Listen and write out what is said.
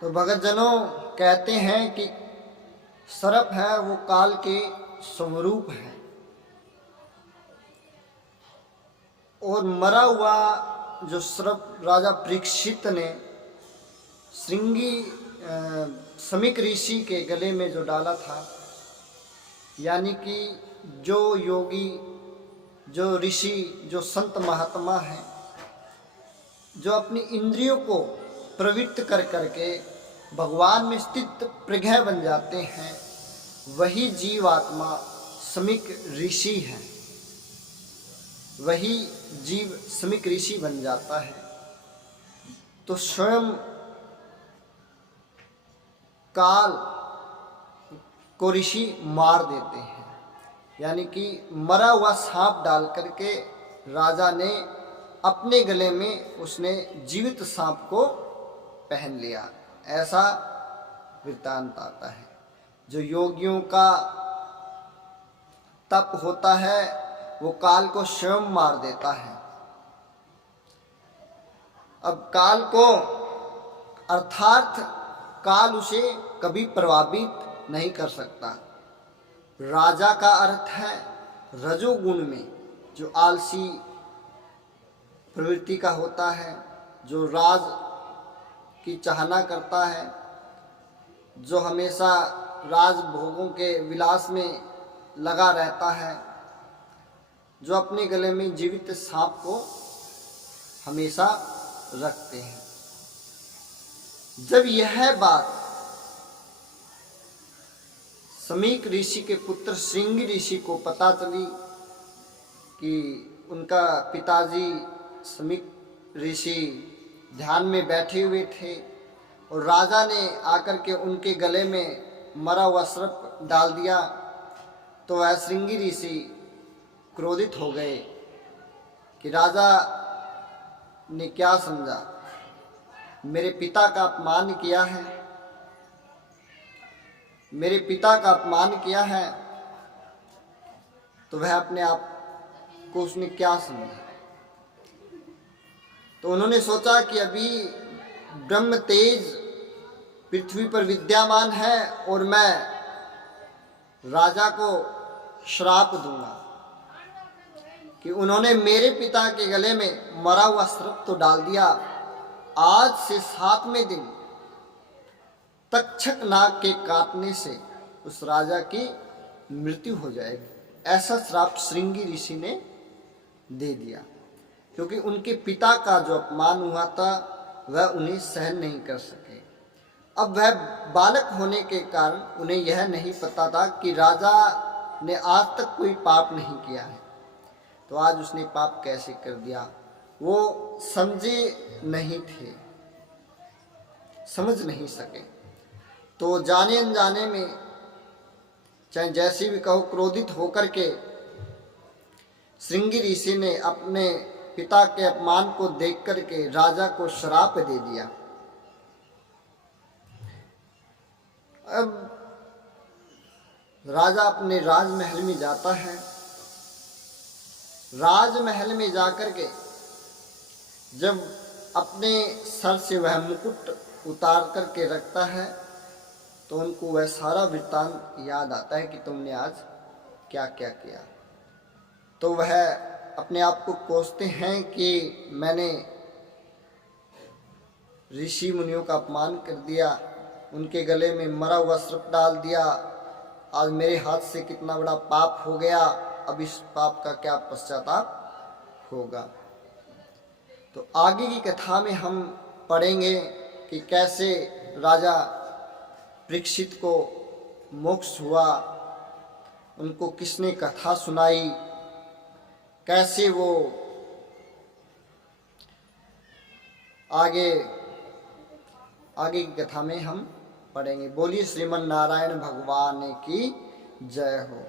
तो भगत जनों कहते हैं कि सर्प है वो काल के स्वरूप है और मरा हुआ जो सर्प राजा परीक्षित ने श्रृंगी समीक ऋषि के गले में जो डाला था, यानी कि जो योगी, जो ऋषि, जो संत महात्मा हैं, जो अपनी इंद्रियों को प्रवृत्त कर करके भगवान में स्थित प्रज्ञ बन जाते हैं, वही जीवात्मा समीक ऋषि है, वही जीव समीक ऋषि बन जाता है। तो स्वयं काल को ऋषि मार देते हैं, यानी कि मरा हुआ सांप डाल करके राजा ने अपने गले में उसने जीवित सांप को पहन लिया, ऐसा वृत्तांत आता है। जो योगियों का तप होता है वो काल को स्वयं मार देता है। अब काल को अर्थात काल उसे कभी प्रभावित नहीं कर सकता। राजा का अर्थ है रजोगुण में जो आलसी प्रवृत्ति का होता है, जो राज की चाहना करता है, जो हमेशा राजभोगों के विलास में लगा रहता है, जो अपने गले में जीवित सांप को हमेशा रखते हैं। जब यह बात समीक ऋषि के पुत्र श्रृंगी ऋषि को पता चली कि उनका पिताजी समीक ऋषि ध्यान में बैठे हुए थे और राजा ने आकर के उनके गले में मरा हुआ सर्प डाल दिया, तो वह श्रृंगी ऋषि क्रोधित हो गए कि राजा ने क्या समझा, मेरे पिता का अपमान किया है, मेरे पिता का अपमान किया है, तो वह अपने आप को उसने क्या समझा। तो उन्होंने सोचा कि अभी ब्रह्म तेज पृथ्वी पर विद्यमान है और मैं राजा को श्राप दूंगा कि उन्होंने मेरे पिता के गले में मरा हुआ सर्प तो डाल दिया, आज से 7वें दिन तक्षक नाग के काटने से उस राजा की मृत्यु हो जाएगी। ऐसा श्राप श्रृंगी ऋषि ने दे दिया, क्योंकि उनके पिता का जो अपमान हुआ था वह उन्हें सहन नहीं कर सके। अब वह बालक होने के कारण उन्हें यह नहीं पता था कि राजा ने आज तक कोई पाप नहीं किया है, तो आज उसने पाप कैसे कर दिया। वो समझे नहीं थे, समझ नहीं सके। तो जाने अनजाने में, चाहे जैसे भी कहो, क्रोधित होकर के श्रृंगी ऋषि ने अपने पिता के अपमान को देख करके राजा को श्राप दे दिया। अब राजा अपने राजमहल में जाता है। राजमहल में जाकर के जब अपने सर से वह मुकुट उतार करके रखता है, तो उनको वह सारा वृत्तांत याद आता है कि तुमने आज क्या क्या किया। तो वह अपने आप को कोसते हैं कि मैंने ऋषि मुनियों का अपमान कर दिया, उनके गले में मरा हुआ सर्प डाल दिया, आज मेरे हाथ से कितना बड़ा पाप हो गया, अब इस पाप का क्या पश्चाताप होगा। तो आगे की कथा में हम पढ़ेंगे कि कैसे राजा परीक्षित को मोक्ष हुआ, उनको किसने कथा सुनाई, कैसे वो आगे की कथा में हम पढ़ेंगे। बोलिए श्रीमन नारायण भगवान की जय हो।